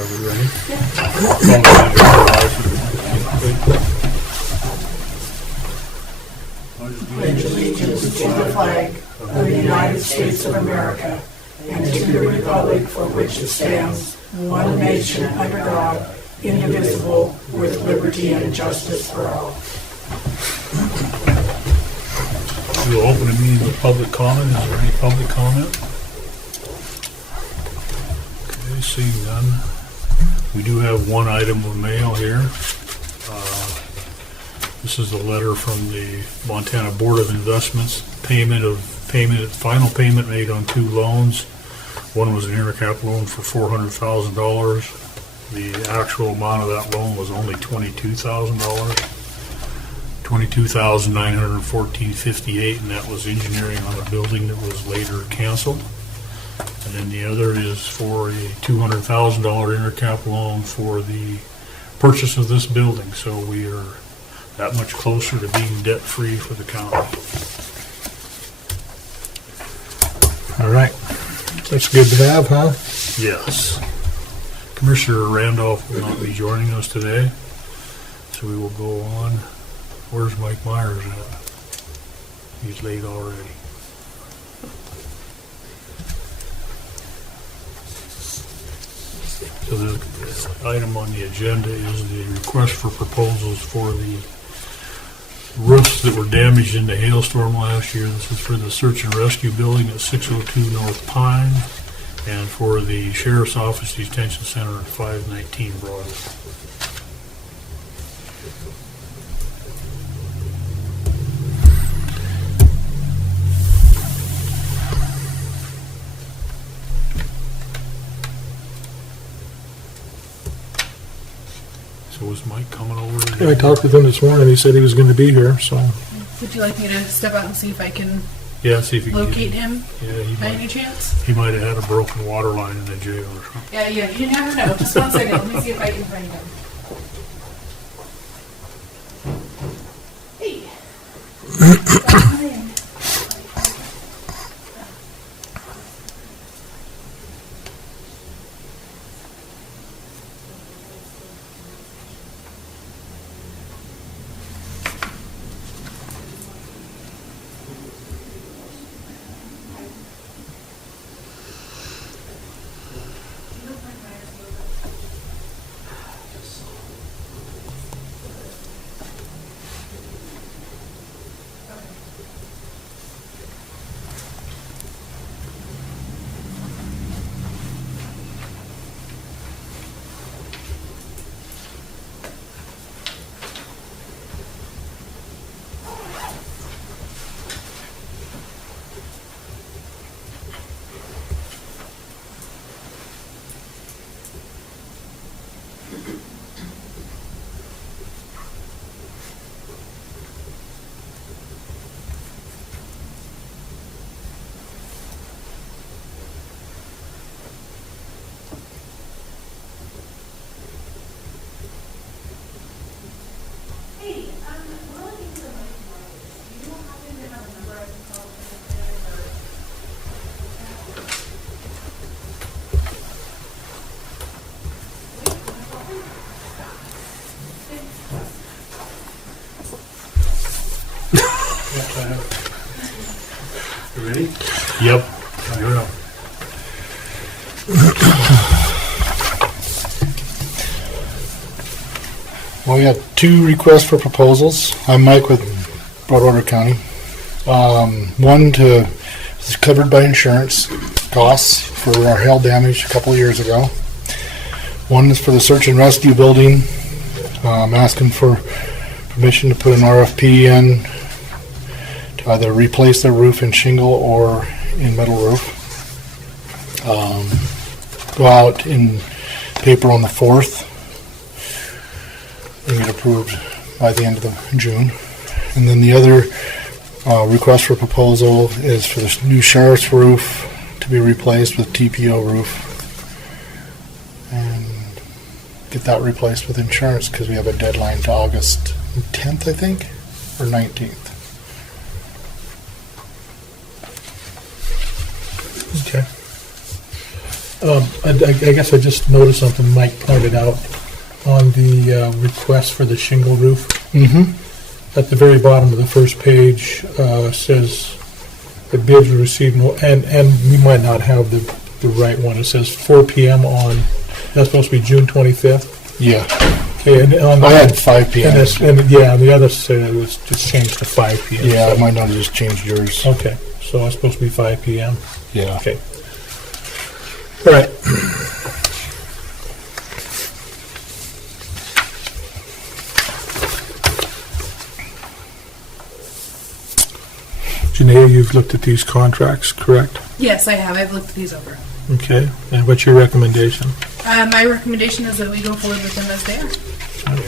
Are we ready? Pledge allegiance to the flag of the United States of America and to the republic for which it stands, one nation under God, indivisible, with liberty and justice for all. We'll open the meeting with public comment. Is there any public comment? Okay, seeing none. We do have one item of mail here. This is a letter from the Montana Board of Investments. Final payment made on 2 loans. One was an intercap loan for $400,000. The actual amount of that loan was only $22,000. $22,914.58, and that was engineering on a building that was later canceled. And then the other is for a $200,000 intercap loan for the purchase of this building. So we are that much closer to being debt-free for the county. All right. That's good to have, huh? Yes. Commissioner Randolph will not be joining us today, so we will go on. Where's Mike Myers at? He's late already. So the item on the agenda is the request for proposals for the roofs that were damaged in the hailstorm last year. This is for the search and rescue building at 602 North Pine and for the Sheriff's Office Detention Center at 519 Broadwater. So was Mike coming over today? Yeah, I talked with him this morning. He said he was going to be here, so. Would you like me to step out and see if I can Yeah, see if you can locate him Yeah, by any chance? he might have had a broken water line in the jail or something. Yeah, you never know. Just 1 second. Let me see if I can find him. Hey. You ready? Yep. You're up. Well, we got 2 requests for proposals. I'm Mike with Broadwater County. One is covered by insurance costs for our hail damage a couple of years ago. One is for the search and rescue building. I'm asking for permission to put an RFP in to either replace the roof in shingle or in metal roof. Go out in paper on the 4th and get approved by the end of June. And then the other request for proposal is for the new sheriff's roof to be replaced with TPO roof and get that replaced with insurance because we have a deadline to August 10th, I think, or 19th. Okay. I guess I just noticed something Mike pointed out on the request for the shingle roof. Mm-hmm. At the very bottom of the first page says the bids were received, and we might not have the right one. It says 4 p.m. on, that's supposed to be June 25th. Yeah. Okay, and on I had 5 p.m. and the other said it was just changed to 5 p.m. Yeah, I so- might not have just changed yours. Okay, so it's supposed to be 5 p.m. Yeah. Okay. All right. Janae, you've looked at these contracts, correct? Yes, I have. I've looked these over. Okay. And what's your recommendation? My recommendation is that we go forward with them as they are.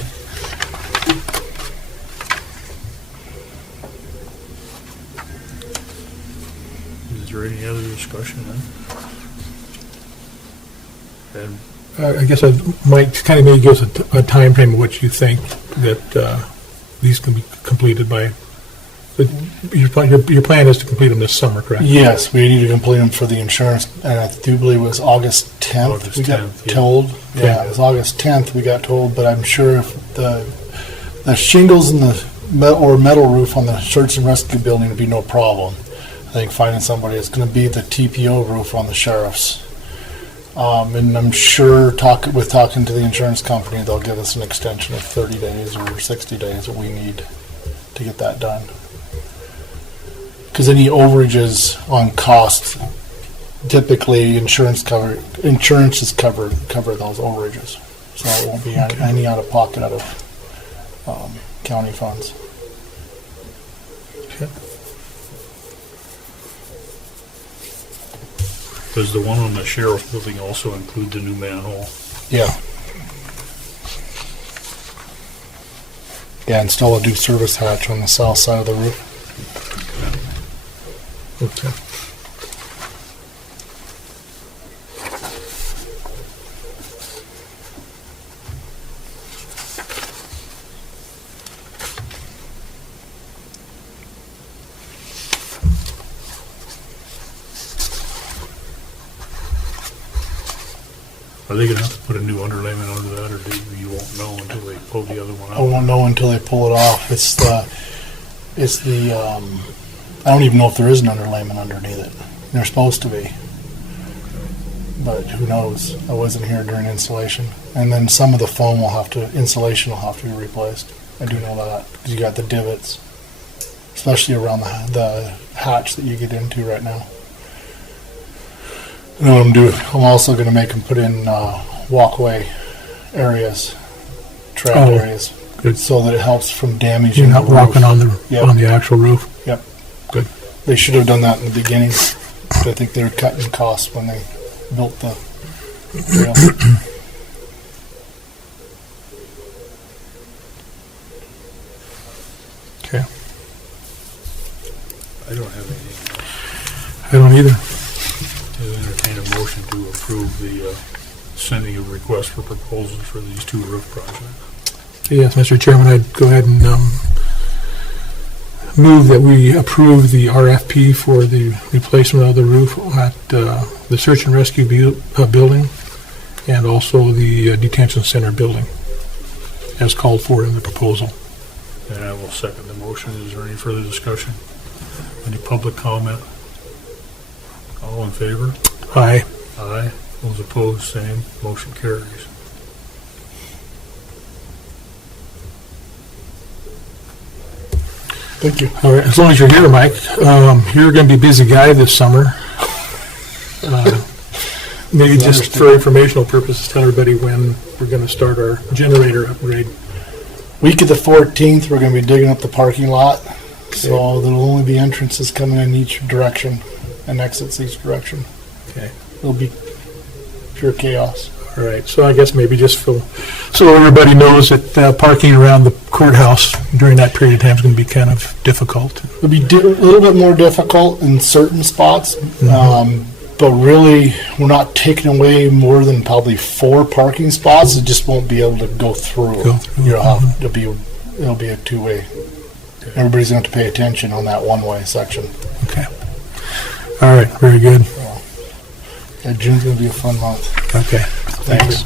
Is there any other discussion then? And I guess I might kind of maybe give us a time frame of what you think that these can be completed by. But your plan is to complete them this summer, correct? Yes, we need to complete them for the insurance, and I do believe it was August 10th. August we got 10th, yeah. told. Yeah, it was August 10th we got told, but I'm sure if the shingles and the metal roof on the search and rescue building would be no problem. I think finding somebody is going to be the TPO roof on the sheriff's. And I'm sure talking to the insurance company, they'll give us an extension of 30 days or 60 days that we need to get that done. Because any overages on costs, typically insurance is cover those overages, so it won't be any out of pocket out of county funds. Okay. does the one on the sheriff's building also include the new manhole? Yeah. Yeah, install a new service hatch on the south side of the roof. Okay. Are they gonna have to put a new underlayment under that, or you won't know until they pull the other one I out? won't know until they pull it off. It's the I don't even know if there is an underlayment underneath it. They're supposed to be, but who knows? I wasn't here during installation. And then some of the foam insulation will have to be replaced. I do know that because you got the divots, especially around the hatch that you get into right now. You know what I'm doing? I'm also going to make them put in walkway areas, track Oh, areas, good. so that it helps from damaging You're not the roof. walking on the Yep. on the actual roof. Yep. Good. They should have done that in the beginning, but I think they were cutting costs when they built the trail. Okay. I don't have anything. I don't either. To entertain a motion to approve the sending of requests for proposals for these two roof projects. Yes, Mr. Chairman, I'd go ahead and move that we approve the RFP for the replacement of the roof at the search and rescue building and also the detention center building as called for in the proposal. And I will second the motion. Is there any further discussion? Any public comment? All in favor? Aye. Aye. Those opposed, same. Motion carries. Thank you. All right, as long as you're here, Mike, you're going to be a busy guy this summer. Maybe just for informational purposes, tell everybody when we're going to start our generator upgrade. Week of the 14th, we're going to be digging up the parking lot, so there'll only be entrances coming in each direction and exits each direction. Okay. It'll be pure chaos. All right, so I guess maybe just so everybody knows that parking around the courthouse during that period of time is going to be kind of difficult. It'll be a little bit more difficult in certain spots, but really we're not taking away more than probably 4 parking spots. It just won't be able to go through. It'll be a two-way. Everybody's going to have to pay attention on that one-way section. Okay. All right, very good. Yeah, June's gonna be a fun month. Okay, thanks.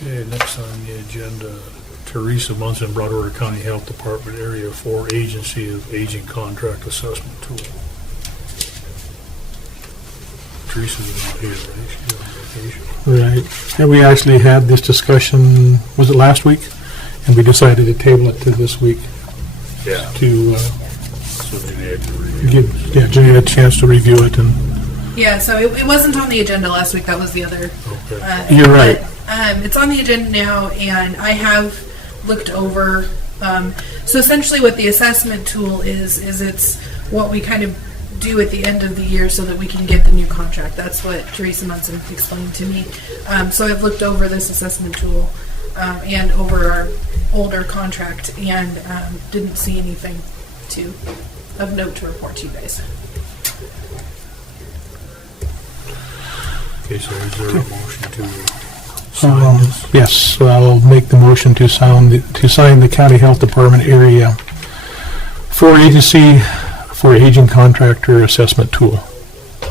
Okay, next on the agenda, Teresa Munson, Broadwater County Health Department Area 4 Agency of Aging Contract Assessment Tool. Teresa's not here, right? She's on vacation. Right. And we actually had this discussion, was it last week? And we decided to table it to this week Yeah. to So Jeanette can review. give Jenny a chance to review it. And Yeah, so it wasn't on the agenda last week. That was the other. Okay. You're right. But, it's on the agenda now, and I have looked over. So essentially, what the assessment tool is it's what we kind of do at the end of the year so that we can get the new contract. That's what Teresa Munson explained to me. So I've looked over this assessment tool and over our older contract, and didn't see anything of note to report to you guys. Okay, so is there a motion to sign this? yes, so I'll make the motion to sign the County Health Department Area 4 Agency for Aging Contractor Assessment Tool. I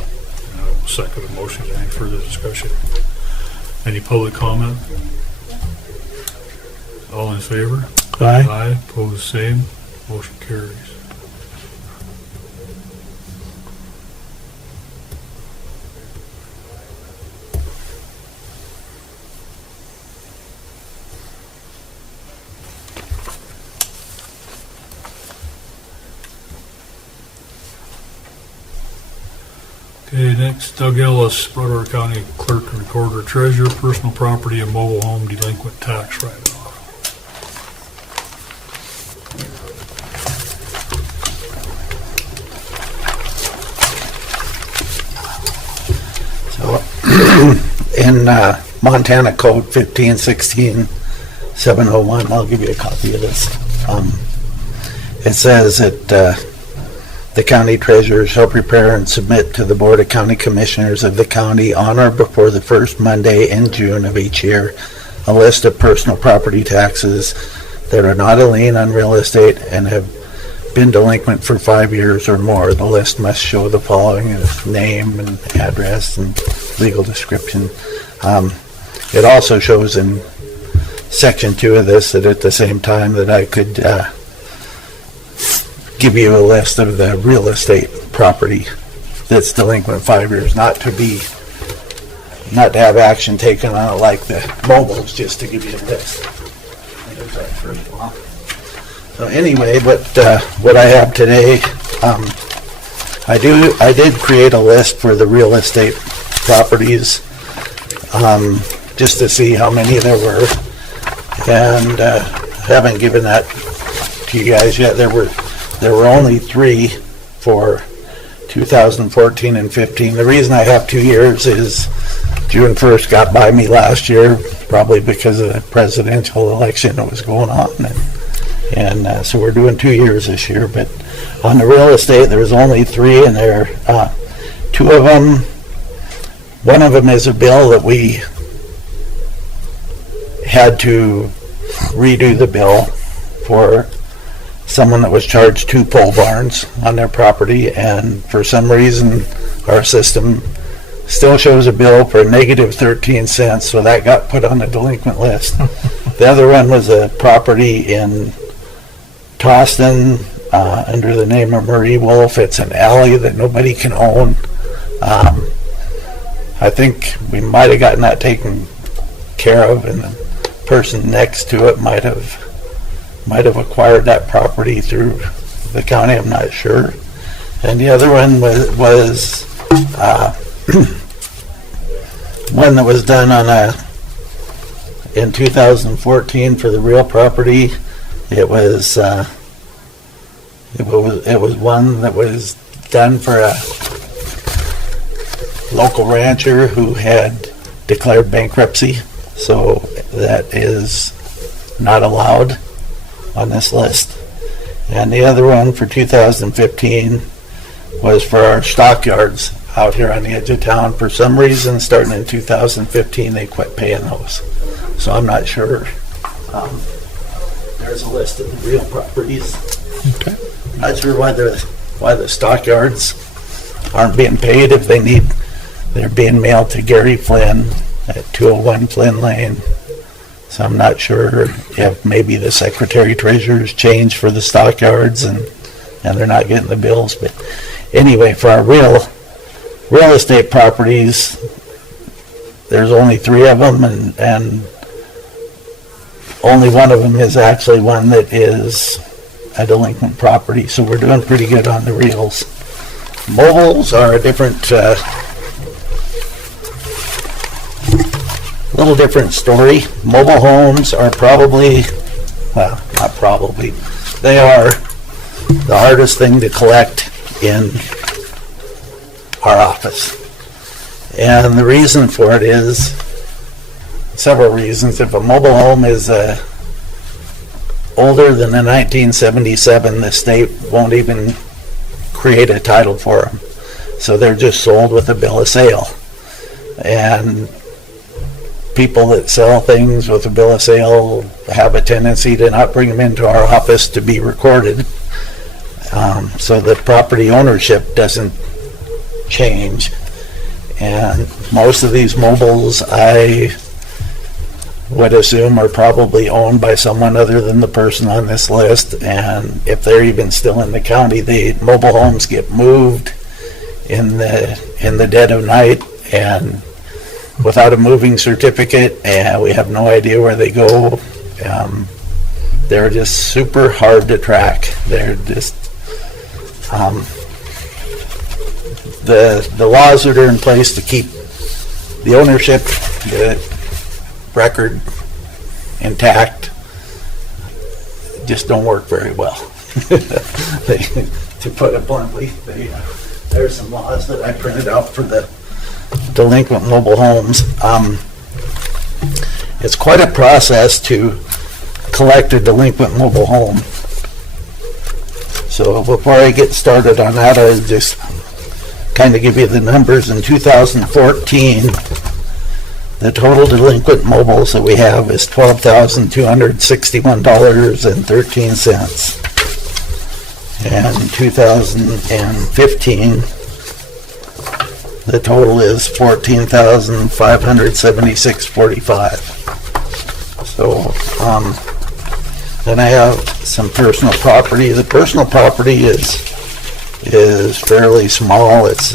will second the motion. Any further discussion? Any public comment? All in favor? Aye. Aye, opposed, same. Motion carries. Okay, next, Doug Ellis, Broadwater County Clerk, Recorder, Treasurer, Personal Property and Mobile Home Delinquent Tax Write-Off. So, in Montana Code 1516-701, I'll give you a copy of this. It says that the county treasurer shall prepare and submit to the Board of County Commissioners of the county on or before the first Monday in June of each year a list of personal property taxes that are not a lien on real estate and have been delinquent for 5 years or more. The list must show the following: name and address and legal description. It also shows in section 2 of this that at the same time that I could give you a list of the real estate property that's delinquent 5 years, not to have action taken on it like the mobiles, just to give you a list. There's that first one. So anyway, what I have today, I did create a list for the real estate properties, just to see how many there were, and haven't given that to you guys yet. There were only 3 for 2014 and 15. The reason I have 2 years is June 1st got by me last year, probably because of the presidential election that was going on, and so we're doing 2 years this year. But on the real estate, there's only 3 in there. 2 of them, one of them is a bill that we had to redo the bill for someone that was charged 2 pole barns on their property, and for some reason our system still shows a bill for negative 13 cents, so that got put on the delinquent list. The other one was a property in Toston under the name of Marie Wolf. It's an alley that nobody can own. I think we might have gotten that taken care of, and the person next to it might have acquired that property through the county. I'm not sure. And the other one was one that was done in 2014 for the real property. It was one that was done for a local rancher who had declared bankruptcy, so that is not allowed on this list. And the other one for 2015 was for our stockyards out here on the edge of town. For some reason, starting in 2015, they quit paying those. So I'm not sure. There's a list of the real properties. Okay. Not sure why the stockyards aren't being paid. If they need, they're being mailed to Gary Flynn at 201 Flynn Lane. So I'm not sure if maybe the secretary treasurer's changed for the stockyards and they're not getting the bills. But anyway, for our real estate properties, there's only 3 of them, and only one of them is actually one that is a delinquent property. So we're doing pretty good on the reals. Mobiles are a different, little different story. Mobile homes are probably, well, not probably, they are the hardest thing to collect in our office. And the reason for it is several reasons. If a mobile home is older than the 1977, the state won't even create a title for them. So they're just sold with a bill of sale. And people that sell things with a bill of sale have a tendency to not bring them into our office to be recorded. So the property ownership doesn't change. And most of these mobiles, I would assume, are probably owned by someone other than the person on this list. And if they're even still in the county, the mobile homes get moved in the dead of night and without a moving certificate, and we have no idea where they go. They're just super hard to track. They're just the laws that are in place to keep the ownership, the record intact, just don't work very well. To put it bluntly, there's some laws that I printed out for the delinquent mobile homes. It's quite a process to collect a delinquent mobile home. So before I get started on that, I'll just kind of give you the numbers. In 2014, the total delinquent mobiles that we have is $12,261.13. And in 2015, the total is $14,576.45. So, then I have some personal property. The personal property is fairly small. It's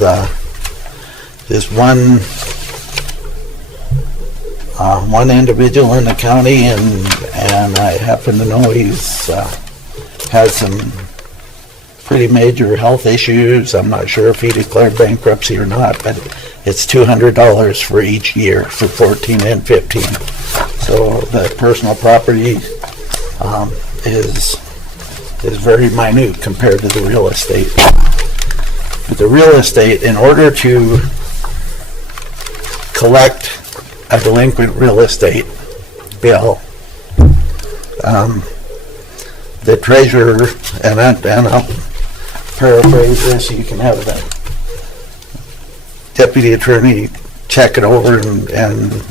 there's one individual in the county, and I happen to know he's had some pretty major health issues. I'm not sure if he declared bankruptcy or not, but it's $200 for each year for 14 and 15. So the personal property is very minute compared to the real estate. But the real estate, in order to collect a delinquent real estate bill, the treasurer, and I'll paraphrase this, you can have the deputy attorney check it over and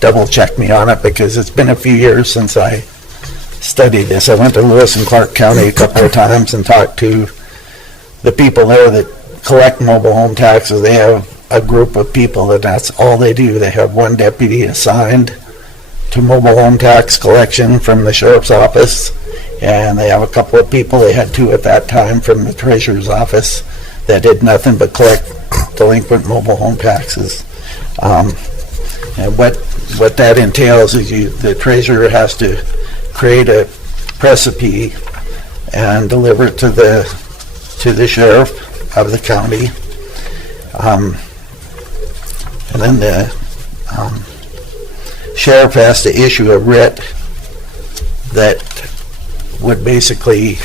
double check me on it, because it's been a few years since I studied this. I went to Lewis and Clark County a couple of times and talked to the people there that collect mobile home taxes. They have a group of people that's all they do. They have one deputy assigned to mobile home tax collection from the sheriff's office, and they have a couple of people, they had 2 at that time, from the treasurer's office that did nothing but collect delinquent mobile home taxes. And what that entails is the treasurer has to create a recipe and deliver it to the sheriff of the county, and then the sheriff has to issue a writ that would basically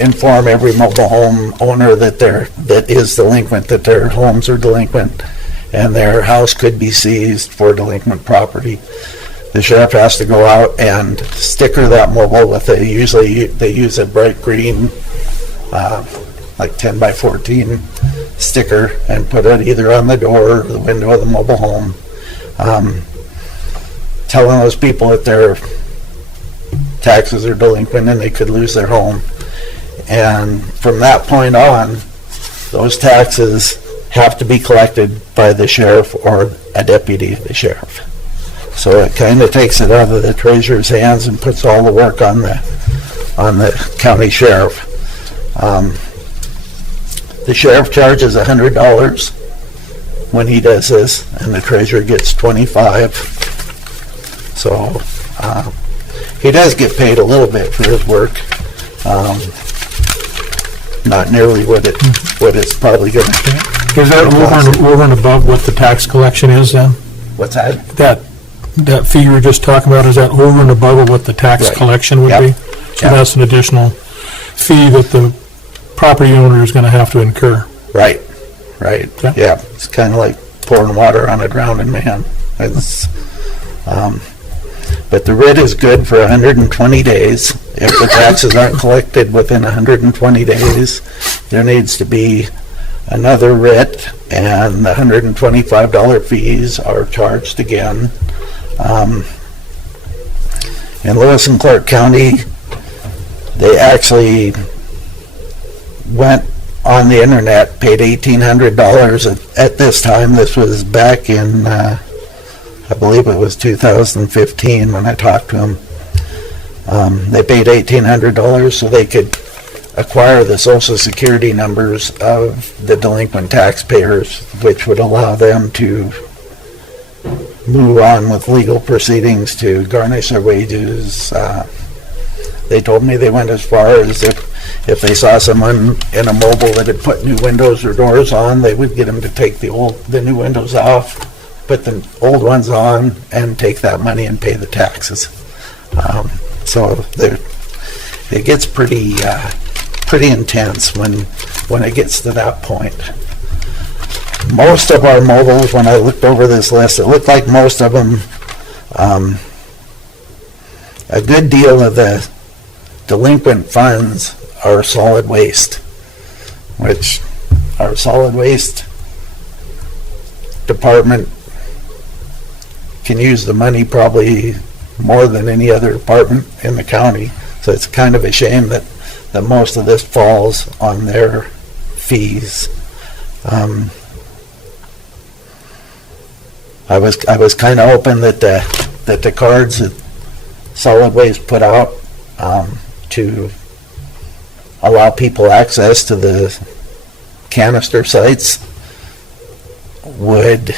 inform every mobile home owner that is delinquent, that their homes are delinquent and their house could be seized for delinquent property. the sheriff has to go out and sticker that mobile with usually they use a bright green, like 10 by 14 sticker, and put it either on the door or the window of the mobile home, telling those people that their taxes are delinquent and they could lose their home. And from that point on, those taxes have to be collected by the sheriff or a deputy of the sheriff. So it kind of takes it out of the treasurer's hands and puts all the work on the county sheriff. The sheriff charges $100 when he does this, and the treasurer gets $25. So he does get paid a little bit for his work. Not nearly what it's probably going to be. Is that over and above what the tax collection is then? What's that? That fee you were just talking about, is that over and above what the tax Right. collection would Yep. be? So Yep. that's an additional fee that the property owner is going to have to incur. Right. Okay. Yeah, it's kind of like pouring water on a drowning man. It's, but the writ is good for 120 days. If the taxes aren't collected within 120 days, there needs to be another writ, and the $125 fees are charged again. In Lewis and Clark County, they actually went on the internet, paid $1,800 at this time. This was back in, I believe it was 2015 when I talked to them. They paid $1,800 so they could acquire the Social Security numbers of the delinquent taxpayers, which would allow them to move on with legal proceedings to garnish their wages. They told me they went as far as if they saw someone in a mobile that had put new windows or doors on, they would get them to take the new windows off, put the old ones on, and take that money and pay the taxes. So it gets pretty intense when it gets to that point. Most of our mobiles, when I looked over this list, it looked like most of them, a good deal of the delinquent funds are solid waste, which our solid waste department can use the money probably more than any other department in the county. So it's kind of a shame that most of this falls on their fees. I was kind of hoping that the cards that solid waste put out to allow people access to the canister sites would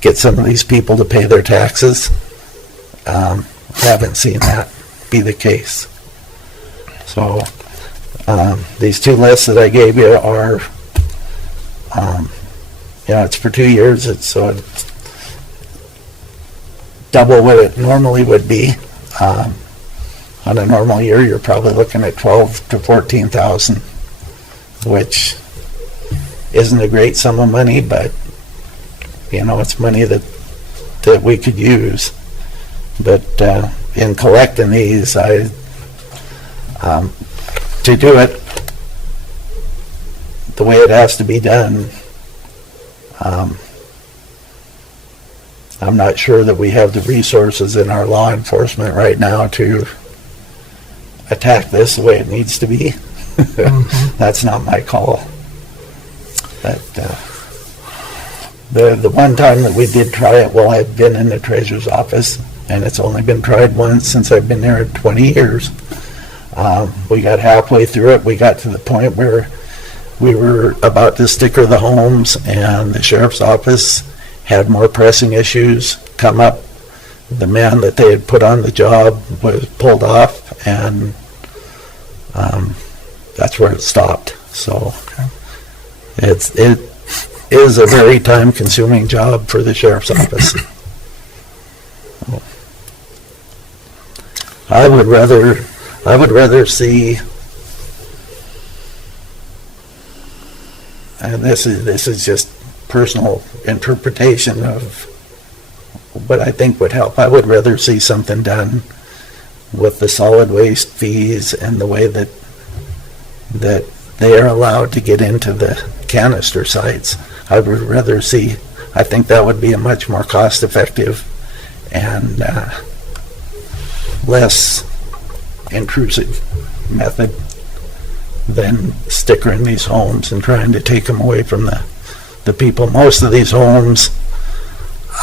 get some of these people to pay their taxes. Haven't seen that be the case. So these two lists that I gave you are, it's for 2 years. It's double what it normally would be. On a normal year, you're probably looking at 12 to 14,000, which isn't a great sum of money, but it's money that we could use. But in collecting these, to do it the way it has to be done, I'm not sure that we have the resources in our law enforcement right now to attack this the way it needs to be. That's not my call. But the one time that we did try it, well, I've been in the treasurer's office, and it's only been tried once since I've been there 20 years. We got halfway through it. We got to the point where we were about to sticker the homes, and the sheriff's office had more pressing issues come up. The man that they had put on the job was pulled off, and that's where it stopped. So it is a very time-consuming job for the sheriff's office. I would rather see, and this is just personal interpretation of what I think would help. I would rather see something done with the solid waste fees and the way that they are allowed to get into the canister sites. I would rather see, I think that would be a much more cost-effective and less intrusive method than stickering these homes and trying to take them away from the people. Most of these homes,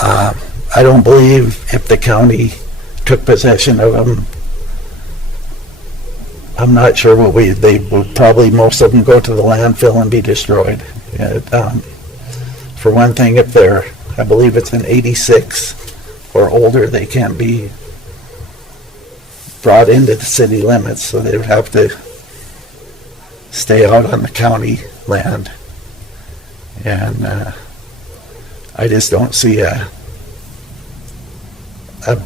I don't believe if the county took possession of them, I'm not sure what they would probably, most of them go to the landfill and be destroyed. For one thing, if they're, I believe it's an 86 or older, they can't be brought into the city limits, so they would have to stay out on the county land. And I just don't see a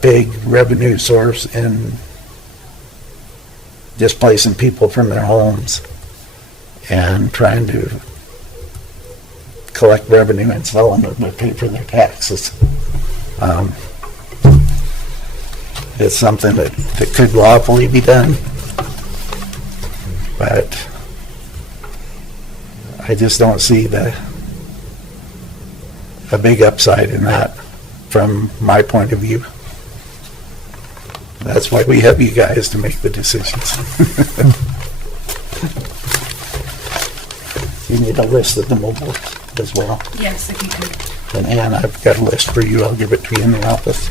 big revenue source in displacing people from their homes and trying to collect revenue and sell them to pay for their taxes. It's something that could lawfully be done, but I just don't see a big upside in that from my point of view. That's why we have you guys to make the decisions. You need a list of the mobiles as well. Yes, if you could. And Ann, I've got a list for you. I'll give it to you in the office.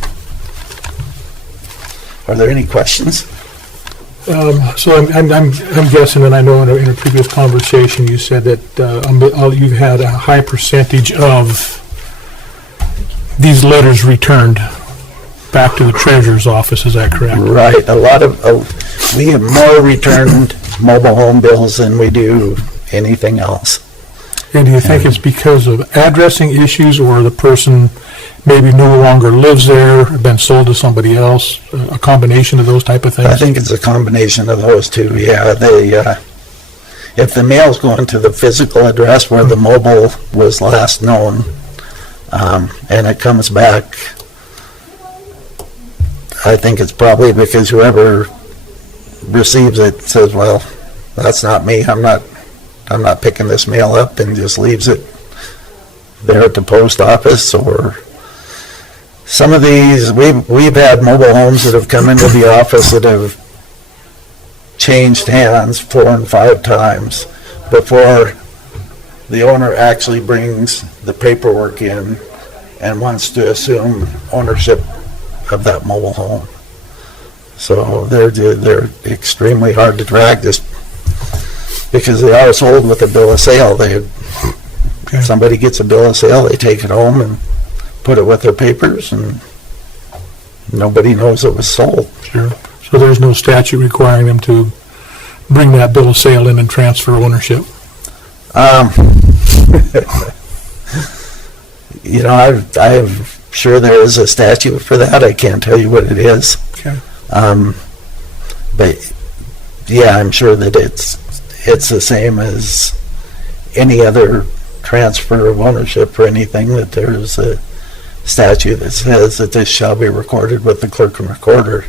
Are there any questions? So I'm guessing, and I know in a previous conversation you said that you've had a high percentage of these letters returned back to the treasurer's office. Is that correct? Right. A lot of we have more returned mobile home bills than we do anything else. And do you think it's because of addressing issues, or the person maybe no longer lives there, been sold to somebody else, a combination of those type of things? I think it's a combination of those two. Yeah, if the mail's going to the physical address where the mobile was last known, and it comes back, I think it's probably because whoever receives it says, "Well, that's not me. I'm not picking this mail up," and just leaves it there at the post office. Or some of these, we've had mobile homes that have come into the office that have changed hands 4 and 5 times before the owner actually brings the paperwork in and wants to assume ownership of that mobile home. So they're extremely hard to track, just because they are sold with a bill of sale. Somebody gets a bill of sale, they take it home and put it with their papers, and nobody knows it was sold. Sure. So there's no statute requiring them to bring that bill of sale in and transfer ownership? I'm sure there is a statute for that. I can't tell you what it is. Okay. But yeah, I'm sure that it's the same as any other transfer of ownership or anything, that there's a statute that says that this shall be recorded with the clerk and recorder.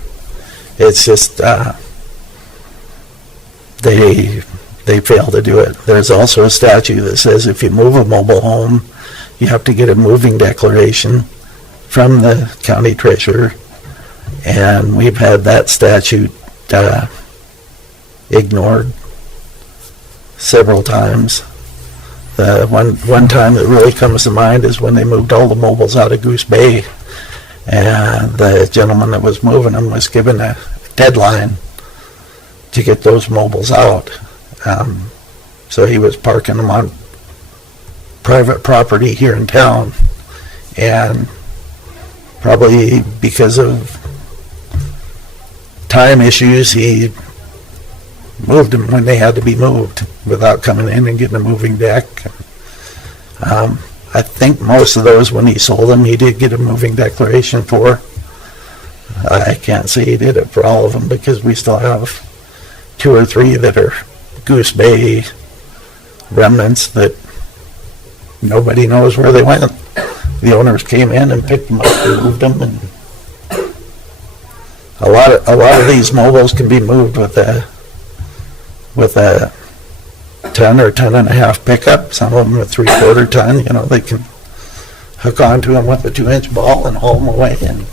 It's just they fail to do it. There's also a statute that says if you move a mobile home, you have to get a moving declaration from the county treasurer, and we've had that statute ignored several times. The one time that really comes to mind is when they moved all the mobiles out of Goose Bay, and the gentleman that was moving them was given a deadline to get those mobiles out. So he was parking them on private property here in town, and probably because of time issues, he moved them when they had to be moved without coming in and getting a moving deck. I think most of those, when he sold them, he did get a moving declaration for. I can't say he did it for all of them, because we still have 2 or 3 that are Goose Bay remnants that nobody knows where they went. the owners came in and picked them up and moved them, and a lot of these mobiles can be moved with a 10 or 10.5 pickup. Some of them a 3/4 ton. You know, they can hook onto them with a 2-inch ball and haul them away. And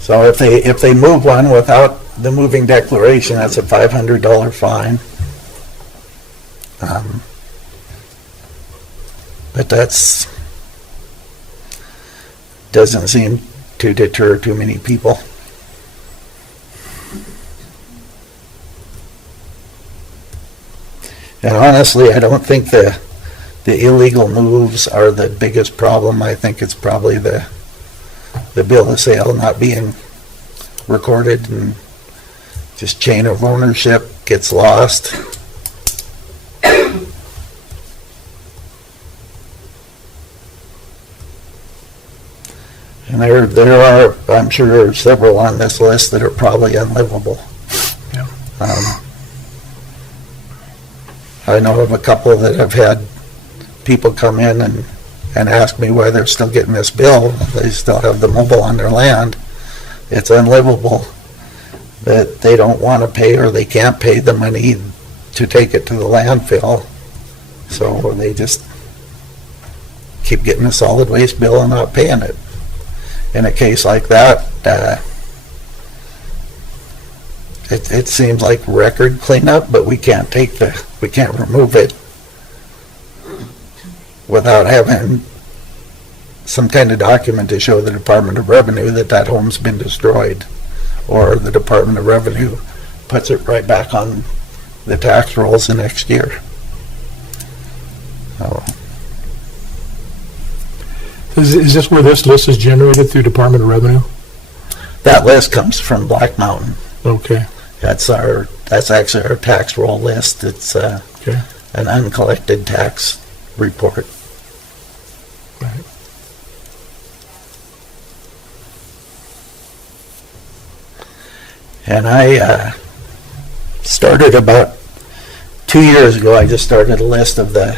so if they move one without the moving declaration, that's a $500 fine. But that's doesn't seem to deter too many people. And honestly, I don't think the illegal moves are the biggest problem. I think it's probably the bill of sale not being recorded, and just chain of ownership gets lost. And there are, I'm sure, several on this list that are probably unlivable. Yeah. I know of a couple that have had people come in and ask me why they're still getting this bill. They still have the mobile on their land. It's unlivable that they don't want to pay, or they can't pay the money to take it to the landfill. So they just keep getting a solid waste bill and not paying it. In a case like that, it seems like record cleanup, but we can't remove it without having some kind of document to show the Department of Revenue that home's been destroyed, or the Department of Revenue puts it right back on the tax rolls the next year. So, Is this where this list is generated, through Department of Revenue? that list comes from Black Mountain. Okay. That's actually our tax roll list. It's Okay. an uncollected tax report. Right. And I started about 2 years ago. I just started a list of the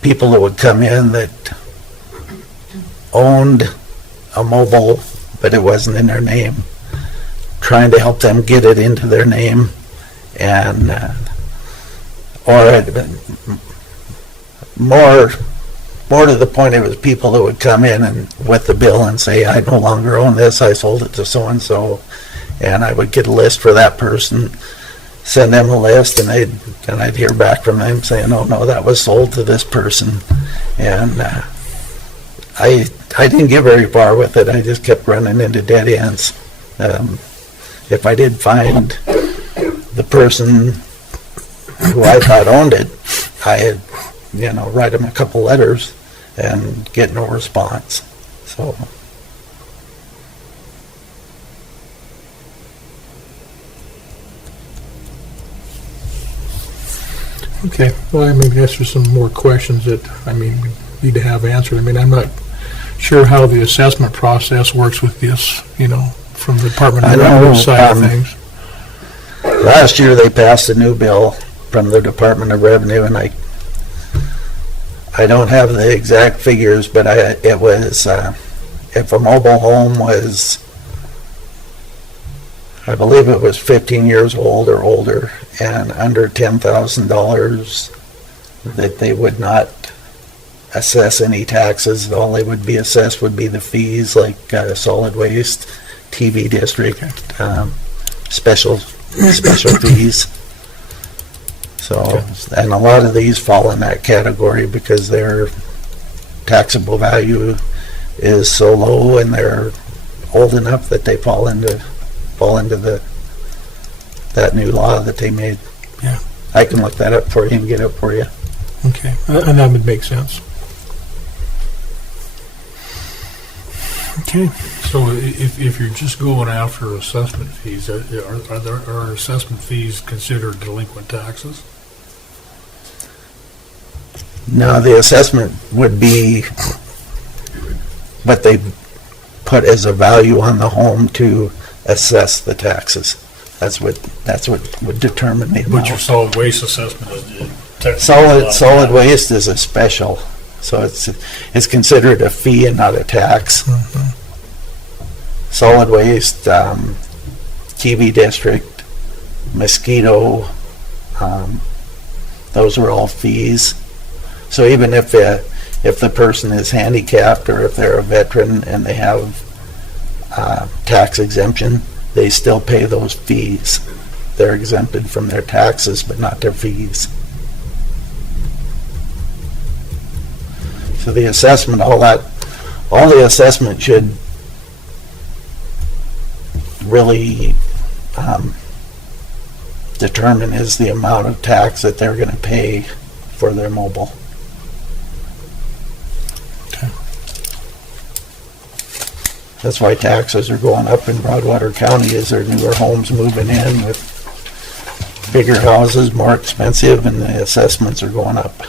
people that would come in that owned a mobile, but it wasn't in their name, trying to help them get it into their name. And or more to the point, it was people that would come in and with the bill and say, I no longer own this, I sold it to so and so, and I would get a list for that person, send them a list, and I'd hear back from them saying, oh no, that was sold to this person. And I didn't get very far with it. I just kept running into dead ends. If I did find the person who I thought owned it, I had, write them a couple letters and get no response. So. Okay. Well, I guess there's some more questions that, we need to have answered. I'm not sure how the assessment process works with this, from the Department of Revenue side of things. Last year they passed a new bill from the Department of Revenue, and I don't have the exact figures, but it was if a mobile home was, I believe it was 15 years old or older and under $10,000, that they would not assess any taxes. All they would be assessed would be the fees, like solid waste, TV district, special fees. So, and a lot of these fall in that category because their taxable value is so low, and they're old enough that they fall into that new law that they made. Yeah. I can look that up for you and get it for you. Okay, and that would make sense. Okay. So if you're just going after assessment fees, are assessment fees considered delinquent taxes? No, the assessment would be what they put as a value on the home to assess the taxes. That's what would determine the amount. But your solid waste assessment technically not Solid tax. waste is a special, so it's considered a fee and not a tax. Solid waste, TV district, mosquito, those are all fees. So even if the person is handicapped or if they're a veteran and they have tax exemption, they still pay those fees. They're exempted from their taxes, but not their fees. So the assessment, all the assessment should really determine is the amount of tax that they're going to pay for their mobile. Okay. That's why taxes are going up in Broadwater County, is there newer homes moving in with bigger houses, more expensive, and the assessments are going up.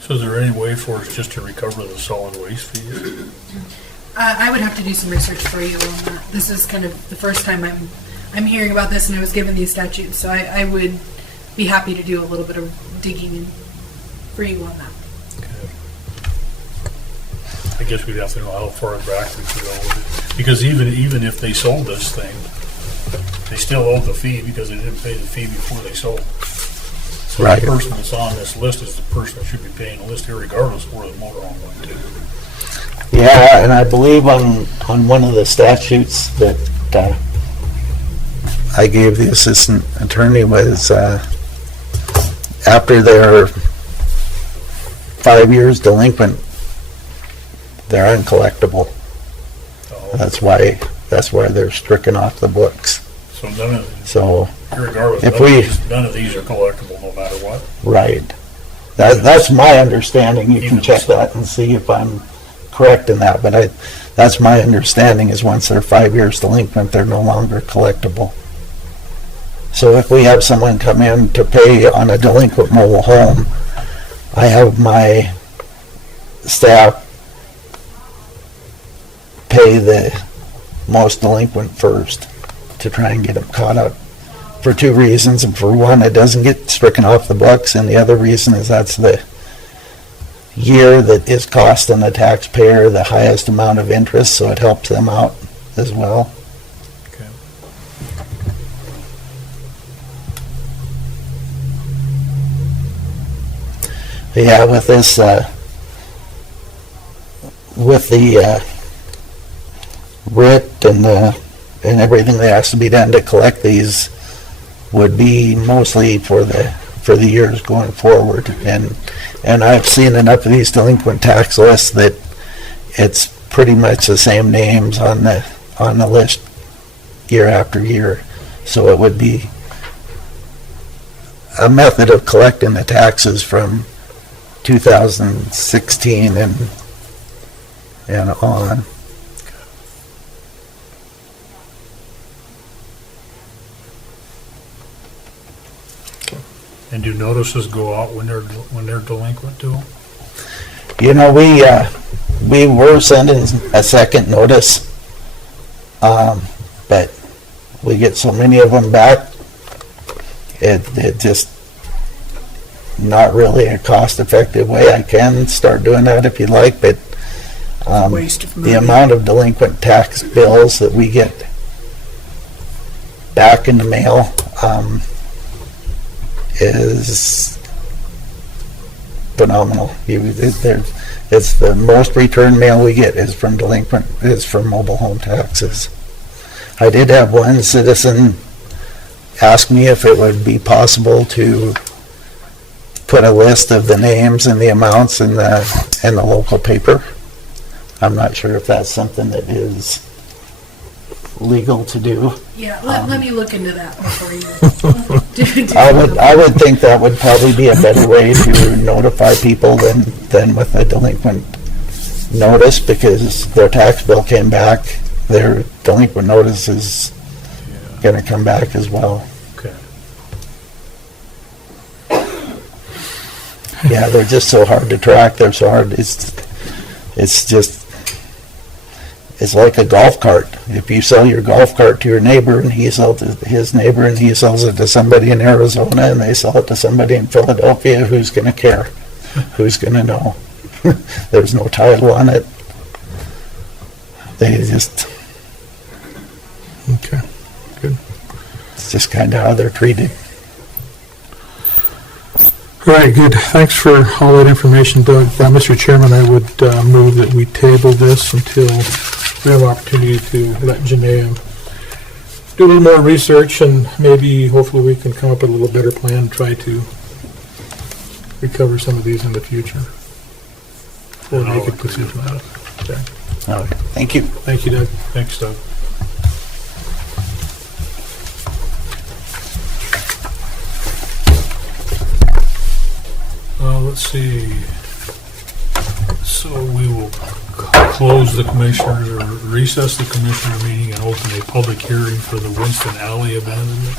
So is there any way for us just to recover the solid waste fees? I would have to do some research for you on that. This is kind of the first time I'm hearing about this, and I was given these statutes, so I would be happy to do a little bit of digging for you on that. Okay. I guess we'd have to know how far back we could go with it. Because even if they sold this thing, they still owe the fee because they didn't pay the fee before they sold. So Right. the person that's on this list is the person that should be paying the list regardless of where the motorhome went to. Yeah, and I believe on one of the statutes that I gave the assistant attorney was after they're 5 years delinquent, they're uncollectible. So That's why they're stricken off the books. none of, So, regardless, If none of these are collectible no matter what. right. That's my understanding. You can check that and see if I'm correct in that, but that's my understanding is once they're 5 years delinquent, they're no longer collectible. So if we have someone come in to pay on a delinquent mobile home, I have my staff pay the most delinquent first to try and get them caught up for two reasons. And for one, it doesn't get stricken off the books, and the other reason is that's the year that is costing the taxpayer the highest amount of interest, so it helps them out as well. Okay. Yeah, with this, with the writ and everything that has to be done to collect these would be mostly for the years going forward. And I've seen enough of these delinquent tax lists that it's pretty much the same names on the list year after year. So it would be a method of collecting the taxes from 2016 and on. And do notices go out when they're delinquent too? You know, we were sending a second notice, but we get so many of them back, it just not really a cost-effective way. I can start doing that if you'd like, but Waste of the money. amount of delinquent tax bills that we get back in the mail is phenomenal. It's the most return mail we get is from mobile home taxes. I did have one citizen ask me if it would be possible to put a list of the names and the amounts in the local paper. I'm not sure if that's something that is legal to do. Yeah, let me look into that before you do. I would think that would probably be a better way to notify people than with a delinquent notice, because their tax bill came back, their delinquent notice is going to come back as well. Okay. Yeah, they're just so hard to track. They're so hard. It's just It's like a golf cart. If you sell your golf cart to your neighbor and he sells it to his neighbor and he sells it to somebody in Arizona and they sell it to somebody in Philadelphia, who's going to care? Who's going to know? There's no title on it. They just, Okay, good. it's just kind of how they're treated. All right, good. Thanks for all that information, Doug. Mr. Chairman, I would move that we table this until we have opportunity to let Janae do a little more research, and maybe, hopefully, we can come up with a little better plan, try to recover some of these in the future. Or make a decision on it. Okay. All right. Thank you. Thank you, Doug. Thanks, Doug. Let's see. So we will close the commissioners, or recess the commissioner meeting and open a public hearing for the Winston Alley abandonment.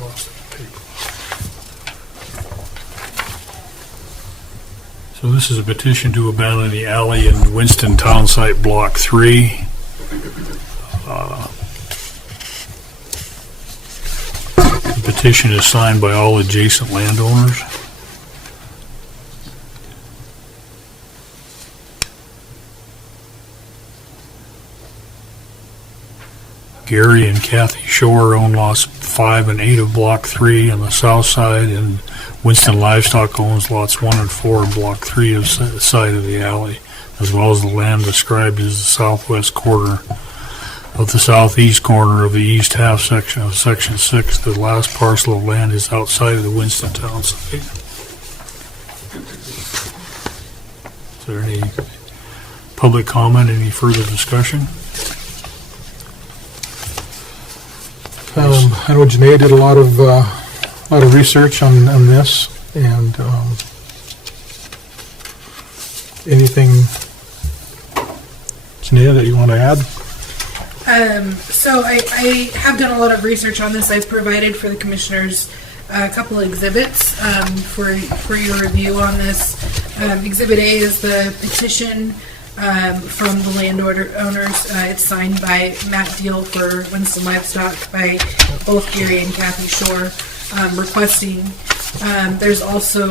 Lost the paper. So this is a petition to abandon the alley in Winston Town Site Block 3. The petition is signed by all adjacent landowners. Gary and Kathy Shore own lots 5 and 8 of Block 3 on the south side, and Winston Livestock owns lots 1 and 4 of Block 3 of the side of the alley, as well as the land described as the southwest corner of the southeast corner of the east half section of Section 6. The last parcel of land is outside of the Winston Town site. Is there any public comment, any further discussion? I know Janae did a lot of research on this, and anything, Janae, that you want to add? So I have done a lot of research on this. I've provided for the commissioners a couple of exhibits for your review on this. Exhibit A is the petition from the landowners. It's signed by Matt Deal for Winston Livestock, by both Gary and Kathy Shore, requesting. There's also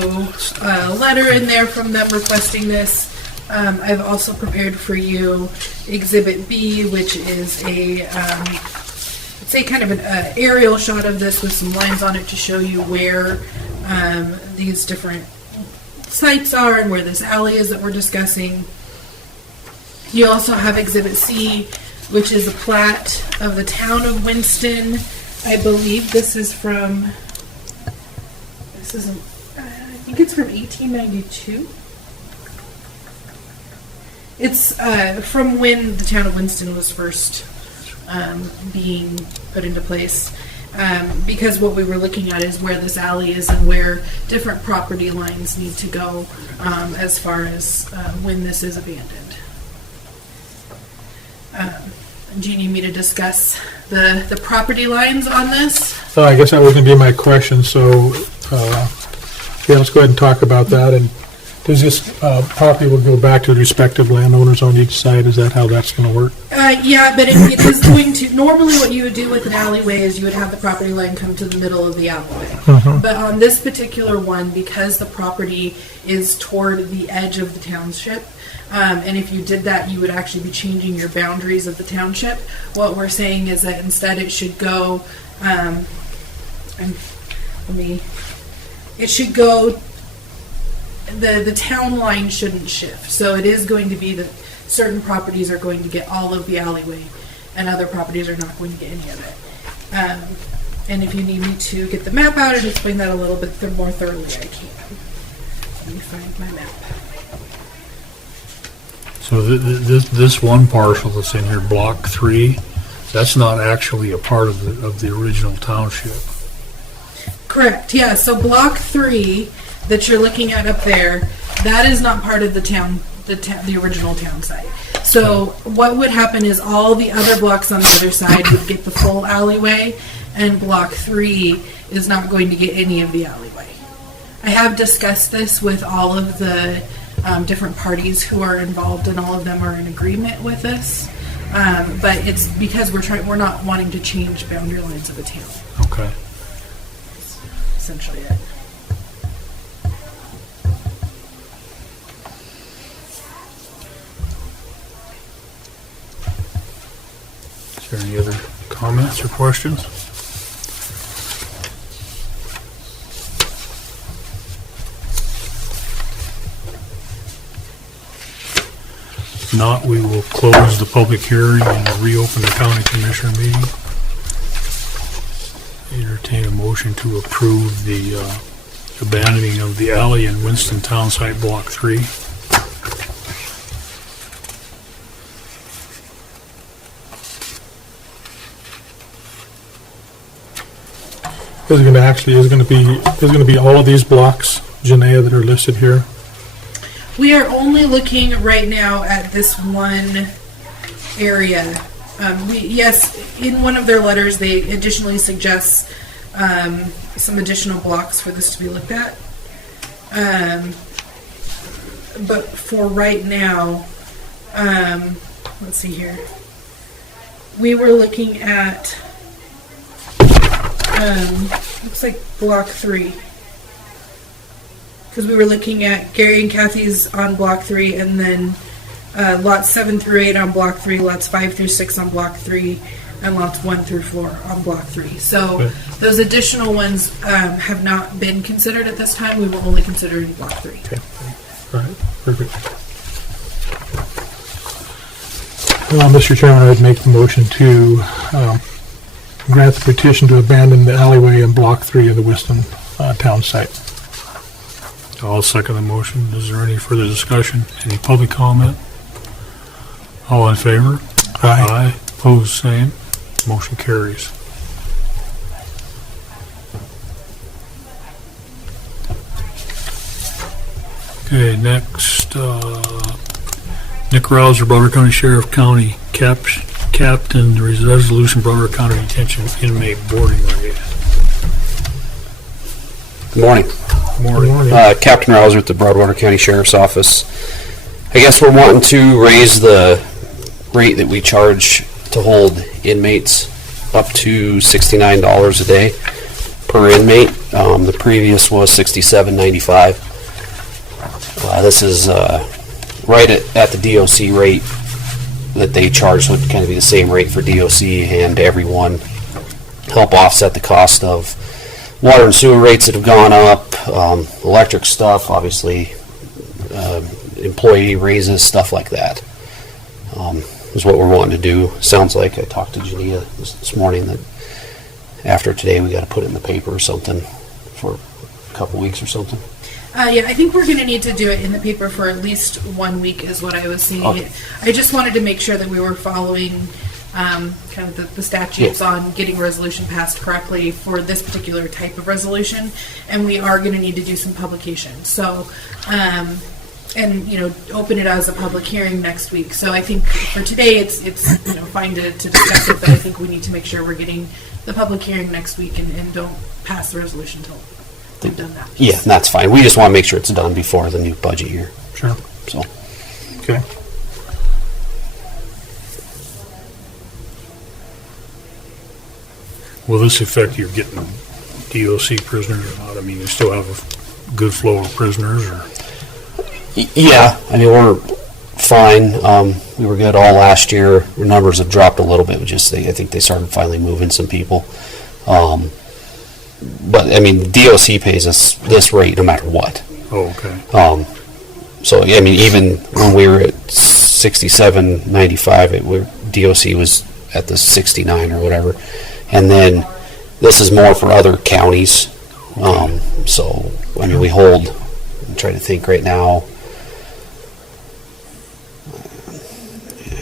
a letter in there from them requesting this. I've also prepared for you Exhibit B, which is it's a kind of an aerial shot of this with some lines on it to show you where these different sites are and where this alley is that we're discussing. You also have Exhibit C, which is a plat of the town of Winston. I believe this is from, I think it's from 1892. It's from when the town of Winston was first being put into place. Because what we were looking at is where this alley is and where different property lines need to go as far as when this is abandoned. Do you need me to discuss the property lines on this? I guess that was going to be my question, so yeah, let's go ahead and talk about that. And does this property will go back to the respective landowners on each side? Is that how that's going to work? Yeah, but it is going to, normally what you would do with an alleyway is you would have the property line come to the middle of the alleyway. But on this particular one, because the property is toward the edge of the township, and if you did that, you would actually be changing your boundaries of the township. What we're saying is that instead it should go, it should go, the town line shouldn't shift. So it is going to be that certain properties are going to get all of the alleyway and other properties are not going to get any of it. And if you need me to get the map out and explain that a little bit more thoroughly, I can. Let me find my map. So this one parcel that's in here, Block 3, that's not actually a part of the original township. Correct, yeah. So block 3 that you're looking at up there, that is not part of the original town site. So what would happen is all the other blocks on the other side would get the full alleyway, and block 3 is not going to get any of the alleyway. I have discussed this with all of the different parties who are involved, and all of them are in agreement with this. But it's because we're not wanting to change boundary lines of a town. Okay. Essentially it. Is there any other comments or questions? If not, we will close the public hearing and reopen the county commissioner meeting. Entertain a motion to approve the abandoning of the alley in Winston Town Site Block 3. Is going to be all of these blocks, Janaea, that are listed here. We are only looking right now at this one area. Yes, in one of their letters, they additionally suggest some additional blocks for this to be looked at. But for right now, let's see here. We were looking at, looks like block 3. Because we were looking at Gary and Kathy's on block 3, and then lots 7 through 8 on block 3, lots 5 through 6 on block 3, and lots 1 through 4 on block 3. So Okay. those additional ones have not been considered at this time. We were only considering block 3. Okay. All right. Perfect. Mr. Chairman, I would make the motion to grant the petition to abandon the alleyway in block 3 of the Winston town site. I'll second the motion. Is there any further discussion? Any public comment? All in favor? Aye. Opposed, same. Motion carries. Okay, next, Nick Rouser, Broadwater County Sheriff, County Captain, Resolution, Broadwater County Detention Inmate Boarding Rate. Good morning. Morning. Captain Rouser at the Broadwater County Sheriff's Office. I guess we're wanting to raise the rate that we charge to hold inmates up to $69 a day per inmate. The previous was $67.95. This is right at the DOC rate that they charge, would kind of be the same rate for DOC and everyone. Help offset the cost of water and sewer rates that have gone up, electric stuff, obviously, employee raises, stuff like that. Is what we're wanting to do. Sounds like I talked to Jania this morning that after today we got to put it in the paper or something for a couple weeks or something. Yeah, I think we're going to need to do it in the paper for at least 1 week is what I was seeing. Okay. I just wanted to make sure that we were following kind of the statutes on getting resolution passed correctly for this particular type of resolution, and we are going to need to do some publication. So, and open it as a public hearing next week. So I think for today it's fine to discuss it, but I think we need to make sure we're getting the public hearing next week and don't pass the resolution until we've done that. Yeah, that's fine. We just want to make sure it's done before the new budget year. Sure. So, Okay. Will this affect you getting DOC prisoners or not? I mean, you still have a good flow of prisoners, or? yeah, I mean, we're fine. We were good all last year. Our numbers have dropped a little bit. I think they started finally moving some people. But I mean, the DOC pays us this rate no matter what. Oh, okay. So I mean, even when we were at $67.95, DOC was at the 69 or whatever, and then this is more for other counties. So I mean, we hold. I'm trying to think right now.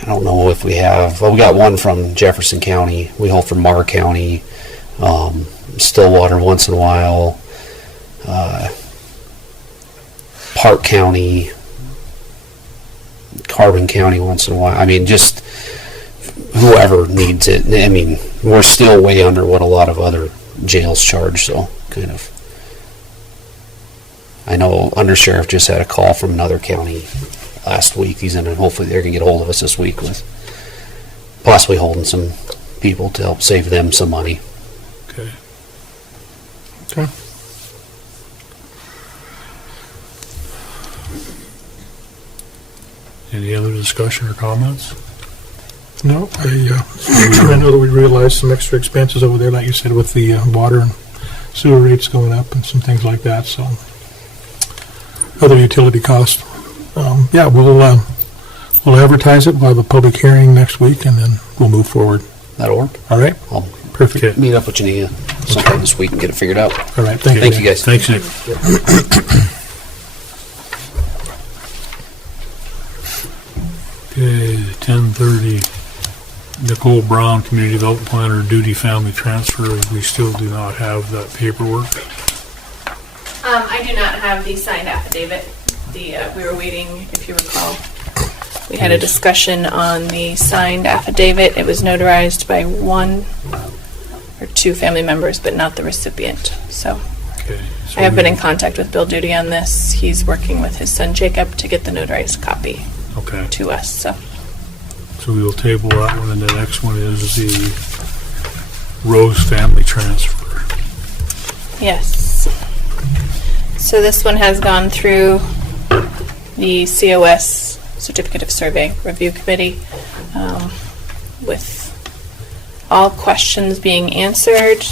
I don't know if we have. Well, we got one from Jefferson County. We hold from Marr County. Stillwater once in a while, Park County, Carbon County once in a while. I mean, just whoever needs it. I mean, we're still way under what a lot of other jails charge, so kind of. I know Undersheriff just had a call from another county last week. He's in, and hopefully they're going to get a hold of us this week with possibly holding some people to help save them some money. Okay. Okay. Any other discussion or comments? No, I know that we realized some extra expenses over there, like you said, with the water and sewer rates going up and some things like that, so other utility costs. Yeah, we'll advertise it. We'll have a public hearing next week, and then we'll move forward. That'll work. All right? I'll Perfect. meet up with you sometime this week and get it figured out. All right, thank you. Thank you, guys. Thanks, Nick. Okay, 10:30. Nicole Brown, Community Development Planner, duty family transfer. We still do not have that paperwork. I do not have the signed affidavit. We were waiting, if you recall. We had a discussion on the signed affidavit. It was notarized by one or two family members, but not the recipient. So Okay. So I have been we- in contact with Bill Duty on this. He's working with his son Jacob to get the notarized copy Okay. to us. So So we will table that one, and the next one is the Rose family transfer. yes. So this one has gone through the COS Certificate of Survey Review Committee with all questions being answered.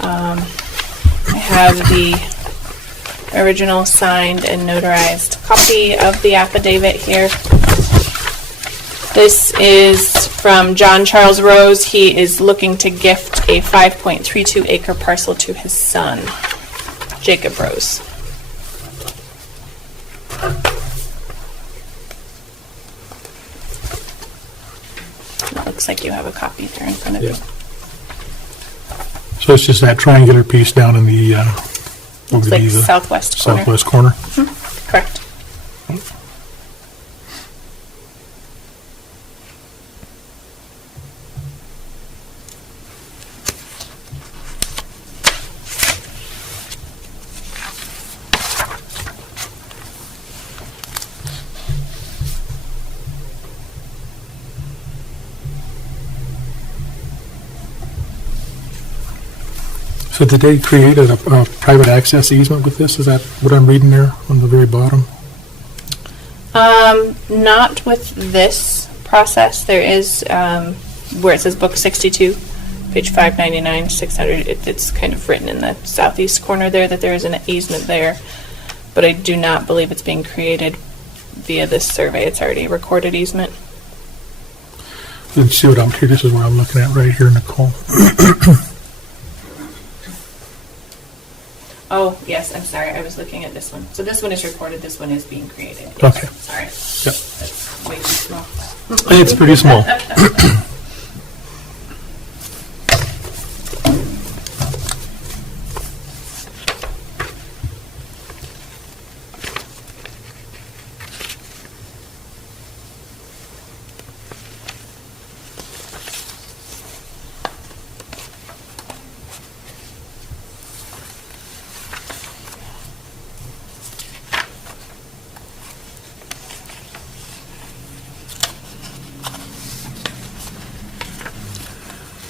I have the original signed and notarized copy of the affidavit here. This is from John Charles Rose. He is looking to gift a 5.32 acre parcel to his son, Jacob Rose. It looks like you have a copy there in front of you. Yeah. So it's just that triangular piece down in the, what Looks would like be the southwest corner. southwest corner. Correct. So did they create a private access easement with this? Is that what I'm reading there on the very bottom? Not with this process. There is, where it says Book 62, page 599, 600, it's kind of written in the southeast corner there that there is an easement there, but I do not believe it's being created via this survey. It's already a recorded easement. Let's see what I'm here. This is what I'm looking at right here, Nicole. Oh, yes, I'm sorry. I was looking at this one. So this one is recorded. This one is being created. Yes, Okay. Sorry. Yep. That's way too small. It's pretty small.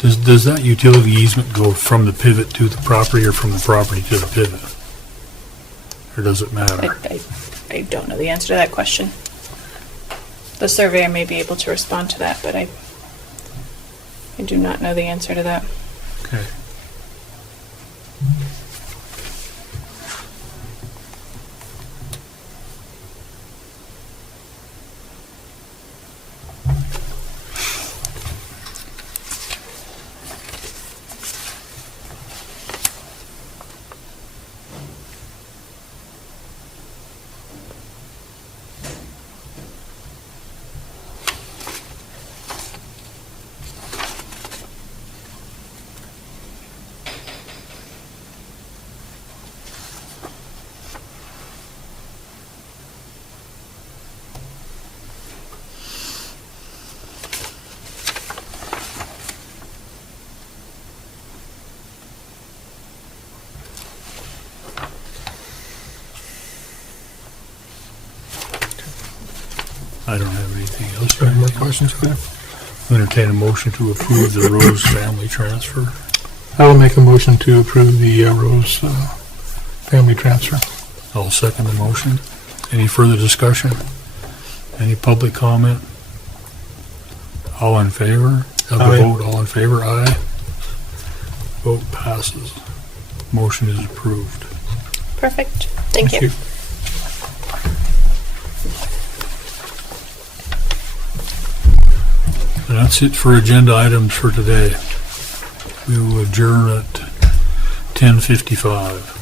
Does that utility easement go from the pivot to the property or from the property to the pivot? Or does it matter? I don't know the answer to that question. The surveyor may be able to respond to that, but I do not know the answer to that. Okay. I don't have anything else. Any more questions there? Entertain a motion to approve the Rose family transfer. I will make a motion to approve the Rose family transfer. I'll second the motion. Any further discussion? Any public comment? All in favor of the Aye. vote? All in favor? Aye. Vote passes. Motion is approved. Perfect. Thank you. And that's it for agenda items for today. We will adjourn at 10:55.